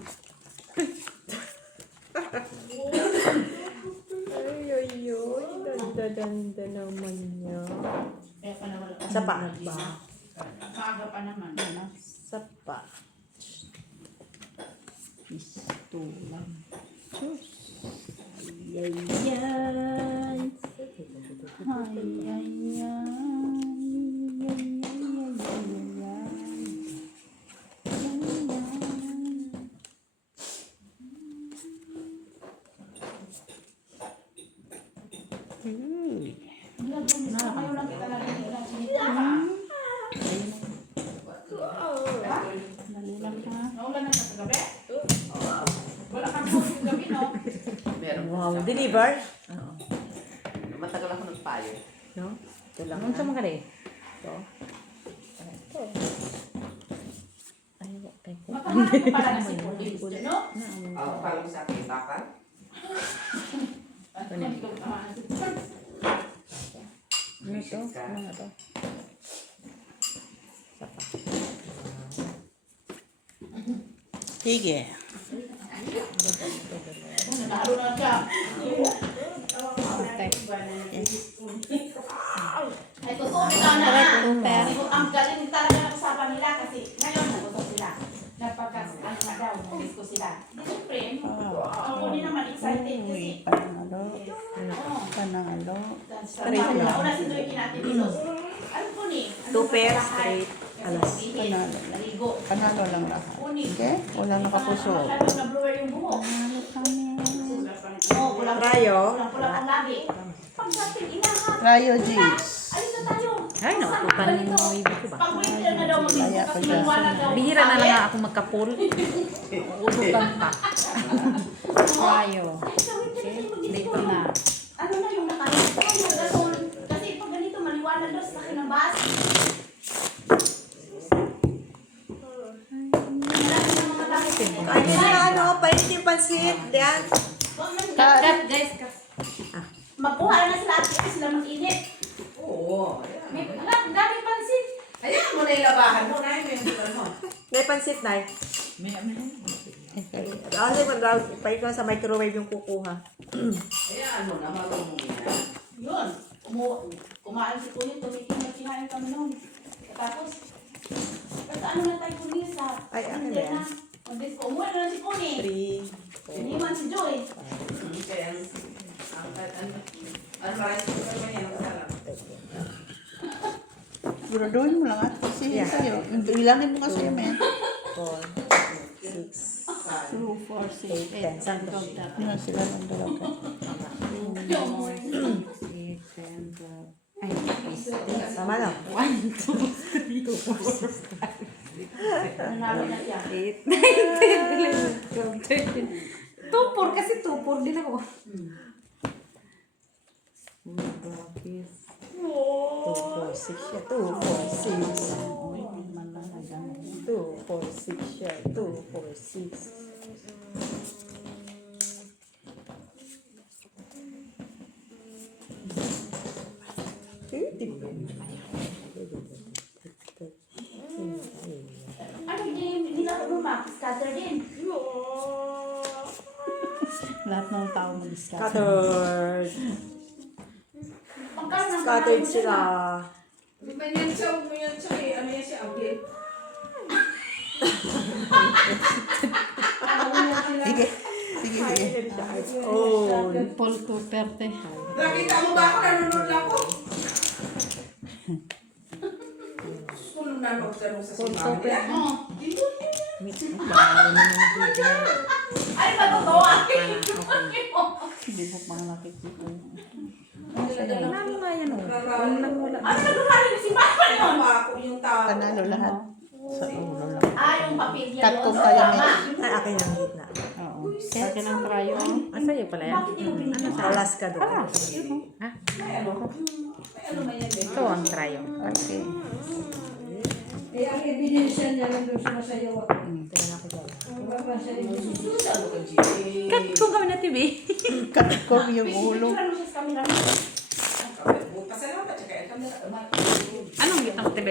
Ay, ay, ay. Ganda naman niya. Kaya pa naman. Sa pa ba? Maaga pa naman. Sa pa. Pistulan. Sus. Yay, yay. Ngayon lang kita narinig ng sinita ka. Naulan na sa gabi? Wala kang phone yung gabi, no? Meron. Wow, deliver? Matagal ako nagpayo. No? Ito lang. Ano sa mga rin? Makahanap ko pala na si Police, no? Parang sa akin, bakal. Ano ito? Ano ito? Ano nga to? Sige. Nagaro na siya. Ay, totoo na. Ang galing talaga ng usapan nila kasi ngayon nag-usap sila. Ano nga daw, nag-discuss sila. Di siyempre, ako din naman excited kasi. Panalo. Oo. Panalo. Una si Joy kinati Pilos. Ano po ni? Two pairs, straight, alas. Panalo. Naligo. Panalo lang lahat. Uni. Okay? Wala nakapuso. Masyadong na-blower yung buhok. Oo, Rayo. pulang-pulang ang lagi. Pagdating inahan. Rayo G's. Ayun na tayo. Ay, nakutupan mo yung ibig ko ba? Pag winter na daw mag-isip Kaya kasi pag- maliwanag daw. Bihira na lang nga ako magkapul. Uudukan pa. Tayo. Ay, sa winter na tayo mag-isip Dito ko. na. Ano na yung nakalit? Ay, yung gasol. Kasi pag ganito maliwanag daw sa akin ng bus. Marami na mga takit. Ay, ano, painit yung pansit. Yan. Guys, Magkuha na sila at kasi sila mag-init. Oo. May dami pansit. Ayan mo na yung labahan mo. Nay, may mo. May pansit na eh. Ano yung painit ko sa microwave yung kukuha. Ayan mo na, marunong yan. Yun. Kumain si Kuya, tumitingin kinain kami noon. Tapos, basta ano na tayo Kuya sa Ay, ano winter ba yan? na. Mag-disco. Umuwi na lang si Kuya. 3. Iniwan si Joy. Kaya, ang rice ko naman yan, ang sarap. Siguraduhin mo lang at kasi sa'yo. Ilangin mo kasi men. 4, 6, 2, 4, 6, 10. Saan to? Ano sila ng dalaga. Tama lang. Nanalo na siya. 2-4 kasi 2-4 din ako. 2, 4, 6 siya. 2, 4, 6. 2, 4, 6 siya. 2, 4, 6. Ano din, nilaro mo ma? Scatter din. Lahat ng tao mag-iskat. Scattered. Pagkano ng Scattered panalo sila. Di ba yan siya, mo yan siya eh. Ano yan siya, outlet? Sige. Sige, sige. Oh. Paul Coperte. Nakita mo ba ako? Nanonood lang ko. Kung nanonood ka nung sa simbahan nila. Oo. Panalo Ay, matutuwa. Hindi mo pang nakikita. Panalo nga yan oh. Ano nagkakali na si Papa yun? Ako yung tao. Panalo lahat. Sa ulo lang. Ah, yung papel niya Cut ko doon. tayo, Tama. Ay, akin yung gitna. Oo. Sa akin ang trayo. Ah, sa'yo pala yan. Bakit yung pinili mo? Alas ka doon. Ha? Ano man yan, eh? Ito ang trayo. Okay. Eh, ang ebidensya niya lang doon sa masayaw ako. Tingnan ako dyan. Wala pa siya rin. Ano ka, Gigi? Cut ko kami na TV. Cut ko yung ulo. Ano siya sa camera? Pasalamat, tsaka ito na. Anong gitang TV?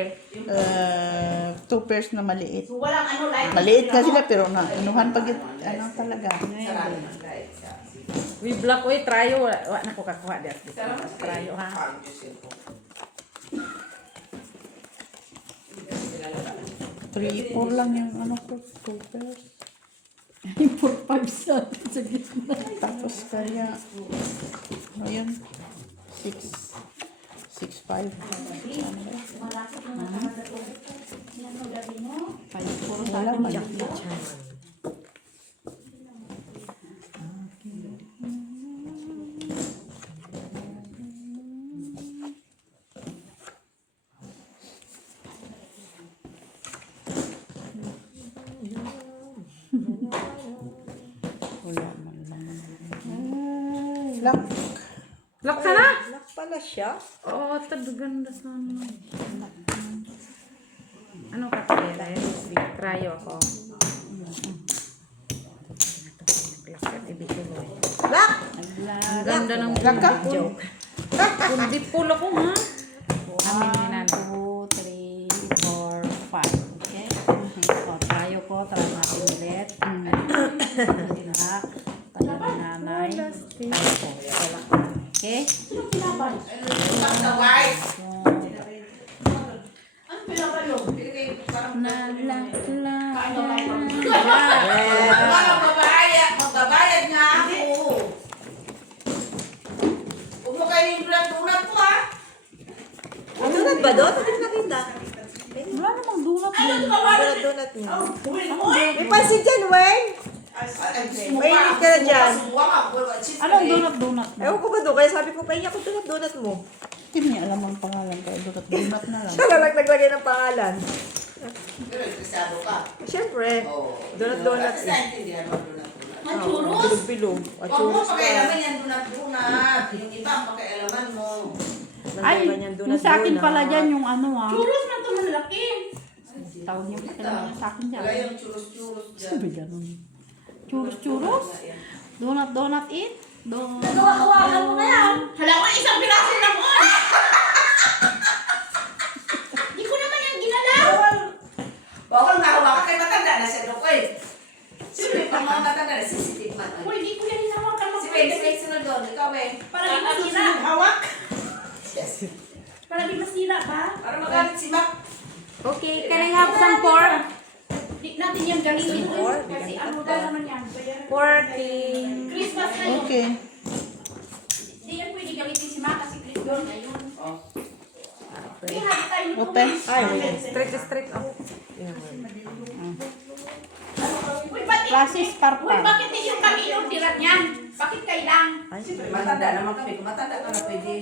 2 pairs na maliit. So, walang ano, light. Maliit nga sila pero na anuhan pag ano talaga. Salamat. Dahil sa... We block oy trayo. Wa na ko kakuha dito. Trayo ha. 3-4 lang yung ano ko. 2 pairs. 4-5 sa gitna. Tapos kaya, ayun, 6. 6'5". Malapit mo na nakadating. Yan ang gabi mo. Puro sa Wala akin. pa. Jackie Chan. Wala man lang. Lock. Lock ka na? Lock pala siya. Oo, ganda sana. Ano ka pala? Trayo ako. Lock! Ang ganda ng Lock ka? Joke. kundi pulo ko ha. Amin 1, 2, 3, 4, 5. Okay? So, tayo po. Try natin ulit. Diba? Tayo ni nanay. Tayo po. Okay? Ano pinapalo? Magbabayad nga ako. Huwag mo kayo yung dulat ko ha. May donut ba doon? Hindi nakita. Wala namang dunot Ano din. Donut niya. eh. May pansin dyan, Wayne. Mainit ka na dyan. Anong dunot-dunot mo? Ewan ko ba doon? Kaya sabi ko, pahinga ko donut mo. Hindi niya alam ang pangalan kaya dunat na lang. Siya lang naglagay ng pangalan. Pero interesado ka. Siyempre. Oo. Donut Kasi naintindihan mo donut-donut. Manchurros? Bilog-bilog. At Huwag mo churros pa. pakialaman yan donut-donut. Yung iba ang pakialaman mo. Ay, yung sa akin pala dyan yung ano Churros man ito malaki. Tawag niyo pa sa akin dyan. Wala yung churros-churros dyan. Sabi ganun. Churros-churros? Donut-donut it? Nagawa-kawakan mo na yan. Hala ko, isang piraso lang mo. Hindi ko naman yung ginalaw. Bawal nga hawakan kay matanda na siya doon eh. Sino yung pang mga matanda na sensitive man? Uy, hindi ko yan hinawakan mo. Si Wayne, sunod doon. Ikaw eh. Para di masira. Hawak. Yes. Para di masira ba? Para magalit si Mac. Okay, can I have some pork? Di natin yan gamitin. Kasi ano daw naman yan. Porking. Christmas na yun. Okay. Hindi yan pwede gamitin si Ma kasi Christmas na yun. May hali tayo nito. Open. Ay, wait. Straight ako. Uy, bakit? Klase Uy, sparpa. bakit di yung kami inorderan yan? Bakit kailang? Siyempre, matanda naman kami. Kung matanda ka na pwede.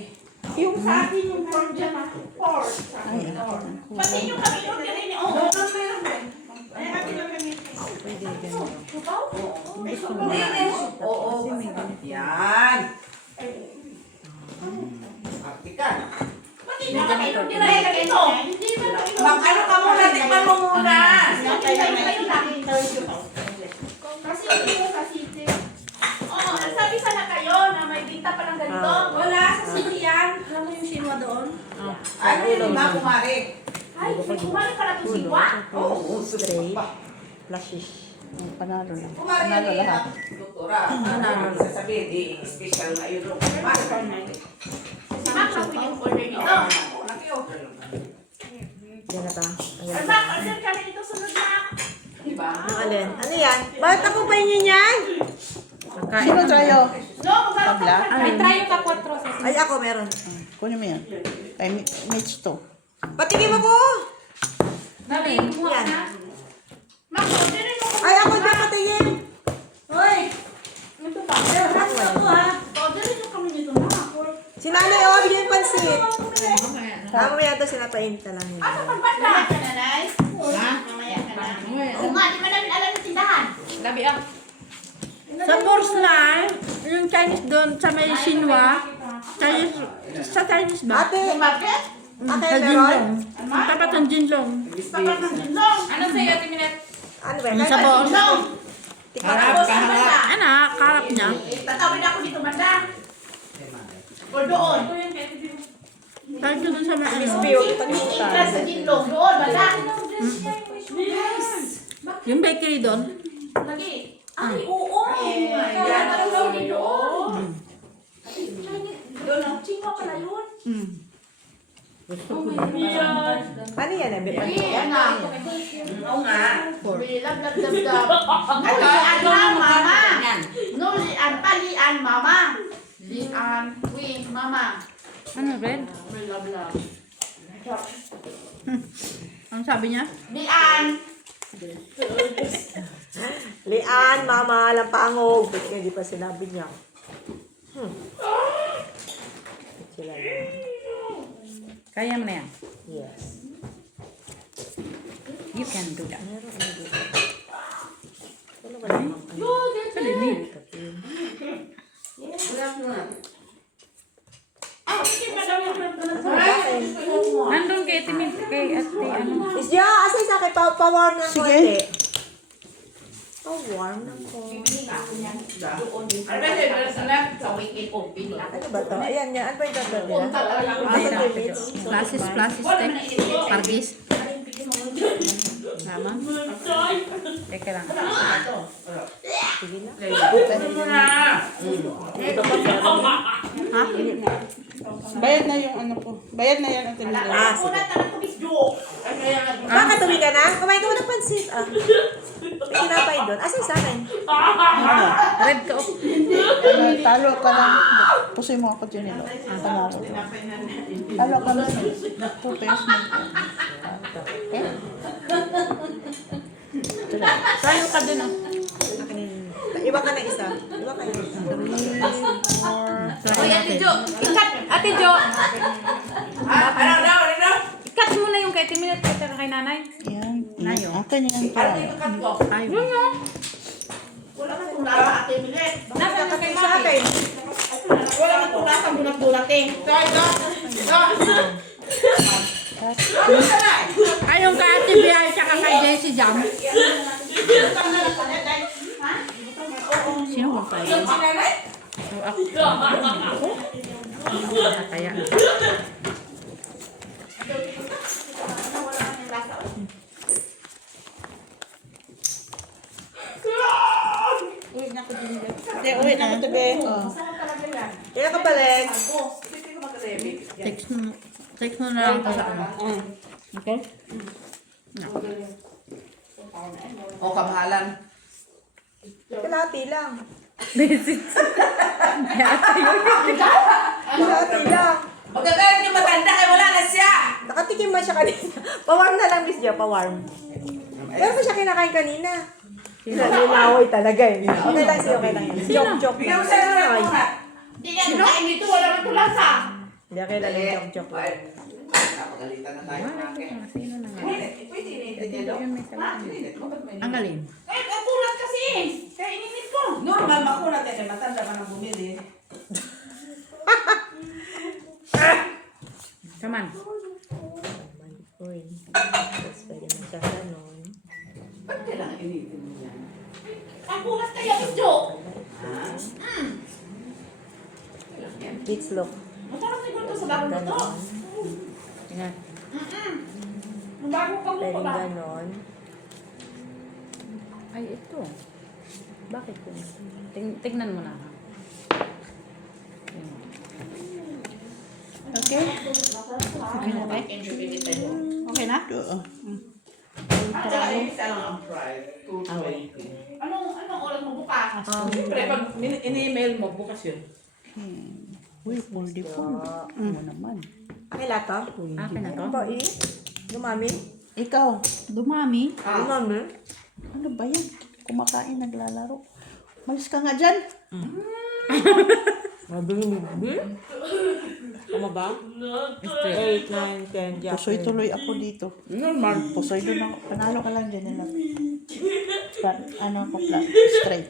Yung sa akin yung pork dyan ah. Pork. Pati yung kami inorderan niya. Oo. Ay, akin lang kami. Supaw? Oo. Yan. Arte ka. Pati yung kami inorderan niya ito. Hindi ba kami Mag-ano ka muna? Tikman mo muna. kayo lang. Kasi ito sa city. Oo, nagsabi sana kayo na may binta pa ng ganito. Wala, sa city yan. Alam mo yung sinwa doon? Ano yung mga kumari? Ay, may kumari pala itong sinwa. Oo. Straight. Flashish. Panalo lang. Kumari Panalo yan. lahat. Doktora. Ano sasabihin? Di special na yun. Kumari. Si Mac na pwede order nito. Naki-order lang. Yan na ba? Ay, Ayan. Mac, order kami nito sunod na. Diba? Ang alin? Ano yan? Bakit ako pa inyo yan? Sino tayo? No, magkakaroon ka. May try ka 4 sa Ay, ako meron. Kunin mo yan. Time match to. Patingin mo ko! Dali, kumuha Yan. na. Mac, orderin mo. Ay, ako ba patingin? Hoy! Ito ba? Orderin mo kami nito na. Si nanay, oh, bigyan yung pansit. Tama mo yan ito, sinapainit na lang yun. Asa pagbanda? Mamaya ka na, Nay. Ha? Mamaya ka na. Oo nga, di man namin alam yung tindahan. Gabi ah. Sa Borslan, yung Chinese doon sa may Shinwa, Chinese, sa Chinese ba? Ate, Market? ate, Sa meron? Jinlong. Ang tapat ng Jinlong. Tapat ng Jinlong. Ano sa'yo, Ate Minette? Ano ba? Sa Bors. Jinlong. Harap, kaharap. Anak, karap niya. Tatawid ako dito banda. O doon. Tayo doon sa may Miss ano. Bio, May ipagpunta. entrance sa Jinlong. Doon, banda. Yung bakery doon. Lagi. Ay, oo. Kaya parang daw din doon. Doon, chingwa pala yun. Ano yan? Yan na. Oo nga. Lab, lab, lab, lab. Nulian na, mama. Nulian, palian, mama. Lian, wing, mama. Ano, red? Ang sabi niya? Dian! Lian, mama, lampangog. Ba't hindi pa sinabi niya? Sila lang. Kaya mo na yan. Yes. You can do that. Ano ba naman? Nandun kay Timid, kay ate, ano. Isya, asay sa akin, pa-warm ng konti. Pa-warm ng konti. Sa weekend open lang. Ano ba to? Ayan yan. Ano ba yung tatlo nila? Punta talaga. Asa limits? Flashes, Pargis. Tama? Teka lang. Sige na. Ha? Bayad na yung ano ko. Bayad na yan ang tinila. Ah, sige. Una talaga ko bisyo. Makakatuwi ka na? Kumain ka mo ng pansit. Ah. May tinapay doon. Asan sa akin? Red ka, oh. Talo ka lang. Pusoy mo ako dyan nilo. Panalo. Talo ka lang. 2 pesos mo. Okay? Tayo ka din, oh. Iba ka na isa. Iba ka na isa. Oy, Ate Jo. Ate Jo. Ikat mo na yung kay Timid at kay nanay. Yan. Nayo. Akin yan pa. Ayaw. Wala ka kung nasa ate Milet. Nasa ka sa akin. Wala ka kung nasa bulat-bulat eh. Ayong kay Ate Bea at kay Jessie Jam. Sino ba tayo? Ako. Kaya. Hindi, uwi na ako tabi. Kaya ka balik. Text mo na lang sa ano. Okay? O, kamahalan. Kalahati lang. Visit. Kalahati lang. Magagalit yung matanda kaya wala na siya. Nakatikim man siya kanina. Pa-warm na lang, Miss Jo. Pa-warm. Pero pa siya kinakain kanina. Linaway talaga eh. Okay lang siya, okay lang yun. Joke-joke lang. Ay, Hindi yan kain dito. Wala man tulasa. hindi okay lang yung joke-joke lang. Pagalitan na tayo. Sino na nga? Pwede init. Ang galing. Eh, ang bulat kasi. Kaya ininit ko. Normal, makunat eh. Matanda ka nang bumili. Come on. Uy. Tapos pwede mo siya ganon. Ba't kailangan initin mo yan? Ang bulat kaya bisyo. Beach look. Masarap siguro to sa bago na to. Tingnan. Ang bago pang Pwede mukha. ganon. Ay, ito. Bakit ko? Tignan mo na. Ha? Okay? Okay na, okay? Okay na? Oo. Isa lang ang price. 220. Anong oras mo bukas? Siyempre, pag in-email mo, bukas yun. Uy, 44. Ano naman? Okay lahat to? Akin na to? Ano ba eh? Dumami? Ikaw. Dumami. Dumami? Ano ba yan? Kumakain, naglalaro. Malis ka nga dyan. Mabili. Tama ba? 8, 9, 10, Jack. Pusoy tuloy ako dito. Normal. Pusoy doon ako. Panalo ka lang dyan nila. Ano ko pla? Straight.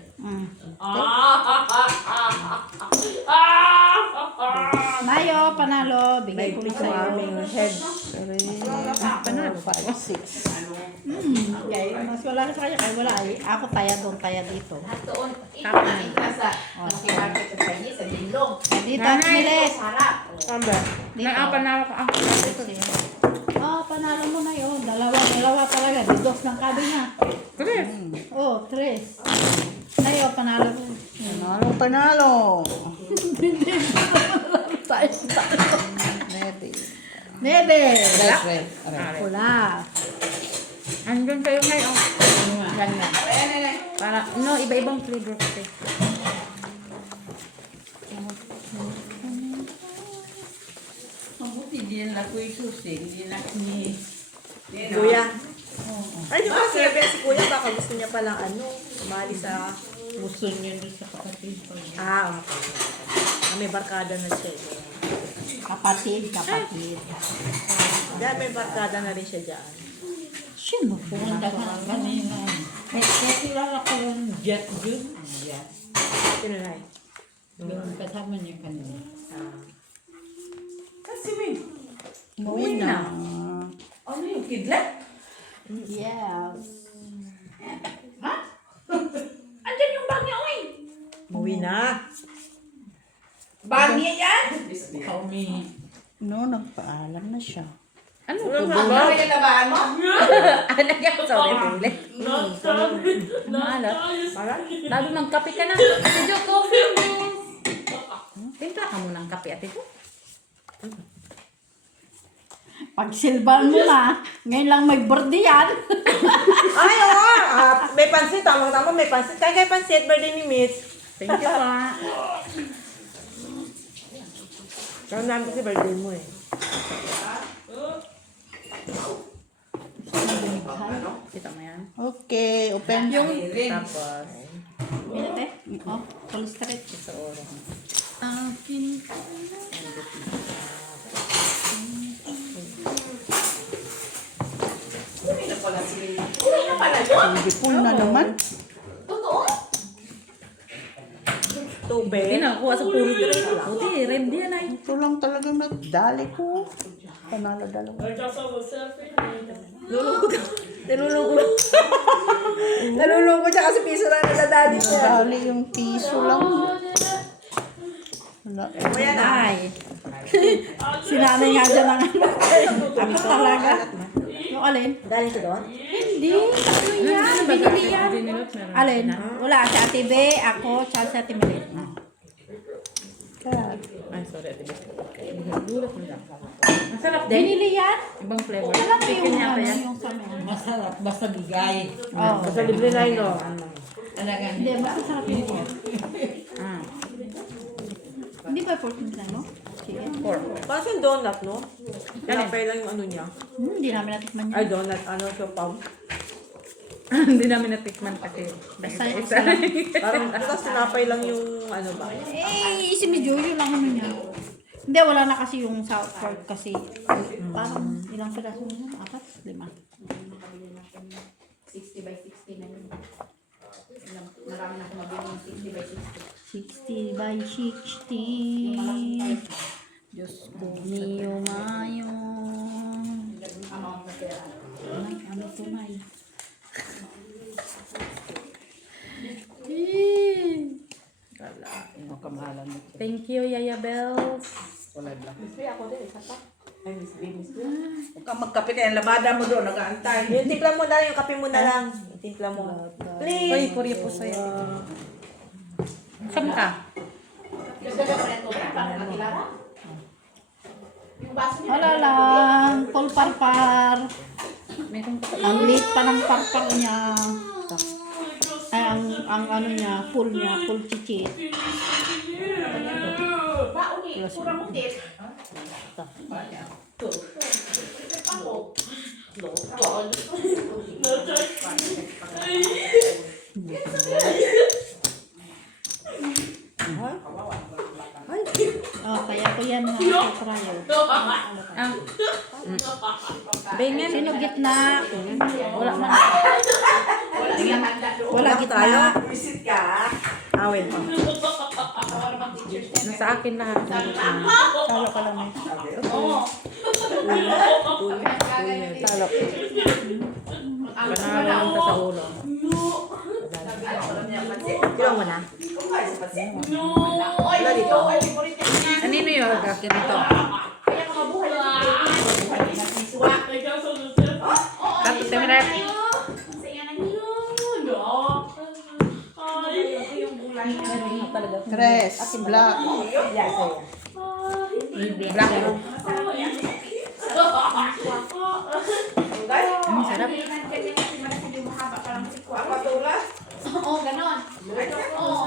Mayo, panalo. Bigay ko Sa sa'yo. aming head. Panalo. 5, 6. Okay, mas wala ka sa kanya. Ay, wala. Ay, ako taya doon, taya dito. At doon, ikaw sa market sa Chinese, sa Dinlong. Dito, Miles. Sarap. Tama. Dito. Panalo ka. Panalo mo na yun. Dalawa talaga. Dos ng kabi niya. 3. Oh, 3. Mayo, panalo ko. Panalo. Tayo. Nebe. Nebe. Red. Pula. Andun kayo ngayon. Ganyan. Para, no, iba-ibang flavor kasi. Yan ako isusin. Yan ni... Kuya. Ay, di ba sinabi si Kuya, baka gusto niya palang umali sa... Gusto niya doon sa kapatid ko. Okay. May barkada na siya. Kapatid. Diyan, may barkada na rin siya dyan. Sino? Pumunta ka kanina. Kakilala ko yung Jet Jun. Jet. Sino na eh? Yung kasama niya kanina. Kasi may, Uwi na. ano yung kidlat? Yes. Andyan yung bag niya, oy! Uwi na. Bag niya yan? Kami. No, nagpaalam na siya. Ano? Ano yung labaan mo? Sorry, Pili. Maalat. Lalo ng kape ka na. Ate Jo, coffee, please. Timpla ka muna ng kape, Ate Jo. Pag silban mo na, ngayon lang may birthday yan. Ay, oo. May pansit. Tama-tama, may pansit. Kaya pansit. Birthday ni Mitch. Thank you, pa. Kaya namin kasi birthday mo eh. Kita mo yan. Okay, open. Tapos, Minute eh. Oh, full straight. sa oras. Akin. Hindi full na naman. Tubig. Hindi na, kuha sa puro. Buti, red yan ay. Ito lang talagang nagdali ko. Panalo dalawa. Nalulungkot. Nalulungkot siya kasi piso lang nadadali siya. Dali yung piso lang. Wala. Kuya na. Ay. Sinanay nga dyan ang Ako talaga. Yung alin? Dali ko doon? Hindi. Ano yan? Binili yan. Alin? Wala. Si Ate B, ako, tsaka si Ate Milit. Kaya, Ay, sorry, Ate Jo. Gulat mo lang. Masarap din. Binili yan? Ibang flavor. Alam mo Chicken yung yata ano, yan. yung sa men. Masarap. Basta bigay. Oh. Sa libre na yun. Talagang. Hindi, basta sarap yung pork. Ah, Hindi ba pork nila, no? Chicken. pork. Parang yung donut, no? Pinapay lang yung ano niya. Hindi namin natikman yan. Ay, donut. Ano siya, Pam? Hindi namin natikman kasi. Basta Dahil yung isa. Parang basta sinapay lang yung ano ba? Eh, si Mijoyo lang ano niya. Hindi, wala na kasi yung sa pork kasi. Parang ilang piraso na yun? 4? 5? 60 by 60 na yun. Marami na akong mabili yung 60 by 60 60. by 60. Diyos ko, Mio Mayo. Amount na pera. Ano tunay? Thank you, Yaya Bells. Huwag kang magkape kaya labada mo doon, nag-aantay. Yung timpla mo na lang, yung kape mo na lang. Yung timpla mo. Please. Uy, puri po sa'yo. Saan ka? Yung ganda pa rin ito, paano nakilala? Yung baso niya. Wala lang. Full parpar. Ang late pa ng parpar niya. Ay, ang ano niya, full chichi. Baon eh, kurang utit. Oh, kaya ko yan na sa trial. Bengen. Sino gitna? Wala man. Wala gitna. Visit ka. Awin. Nasa akin lahat. talo ka lang eh. Talo. Panalo lang ta sa ulo. Kilo mo na. Wala dito. Anino yun? Gakin ito. Kaya ka mabuhay na siswa. Tapos temirap. Tres, black. Black. Ang sarap. Oo, ganon. Oo.